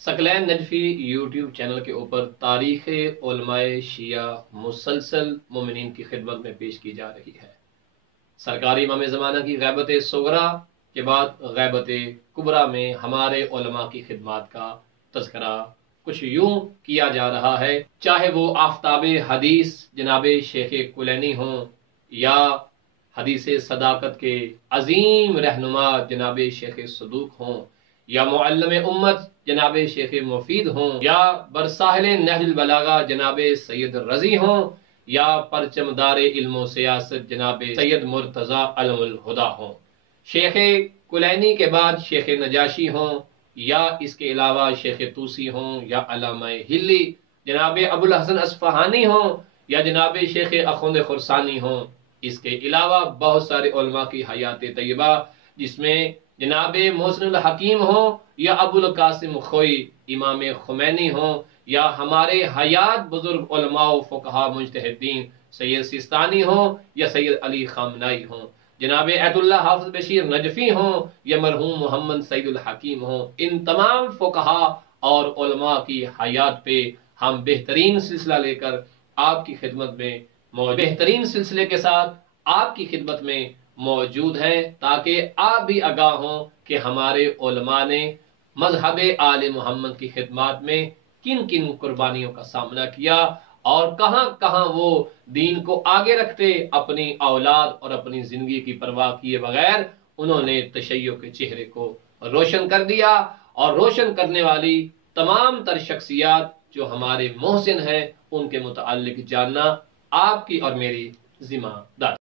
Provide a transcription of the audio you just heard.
ثقلین Najafi YouTube channel کے اوپر تاریخ علماء شیعہ مسلسل مومنین کی خدمت میں پیش کی جا رہی ہے۔ سرکار امام زمانہ کی غیبت صغریٰ کے بعد غیبت کبریٰ میں ہمارے علماء کی خدمات کا تذکرہ کچھ یوں کیا جا رہا ہے، چاہے وہ آفتاب حدیث جناب شیخ کلینی ہوں یا حدیث صداقت کے عظیم رہنما جناب شیخ صدوق ہوں، یا معلم امت جناب شیخ مفید ہوں، یا برساحل نہج البلاغہ جناب سید رضی ہوں، یا پرچم دار علم و سیاست جناب سید مرتضی علم الہدا ہوں۔ شیخ کلینی کے بعد شیخ نجاشی ہوں، یا اس کے علاوہ شیخ توسی ہوں، یا علامہ ہلی جناب ابوالحسن اصفہانی ہوں، یا جناب شیخ اخوند خرسانی ہوں۔ اس کے علاوہ بہت سارے علماء کی حیات طیبہ جس میں جناب محسن الحکیم ہوں، یا ابوالقاسم خوئی امام خمینی ہوں، یا ہمارے حیات بزرگ علماء و فقہا مجتہدین سید سیستانی ہوں، یا سید علی خامنائی ہوں، جناب عید اللہ حافظ بشیر نجفی ہوں، یا مرحوم محمد سعید الحکیم ہوں۔ ان تمام فقہا اور علماء کی حیات پہ ہم بہترین سلسلہ لے کر آپ کی خدمت میں بہترین سلسلے کے ساتھ آپ کی خدمت میں موجود ہیں، تاکہ آپ بھی آگاہ ہوں کہ ہمارے علماء نے مذہب آل محمد کی خدمات میں کن کن قربانیوں کا سامنا کیا اور کہاں کہاں وہ دین کو آگے رکھتے اپنی اولاد اور اپنی زندگی کی پرواہ کیے بغیر انہوں نے تشیع کے چہرے کو روشن کر دیا، اور روشن کرنے والی تمام تر شخصیات جو ہمارے محسن ہیں ان کے متعلق جاننا آپ کی اور میری ذمہ داری۔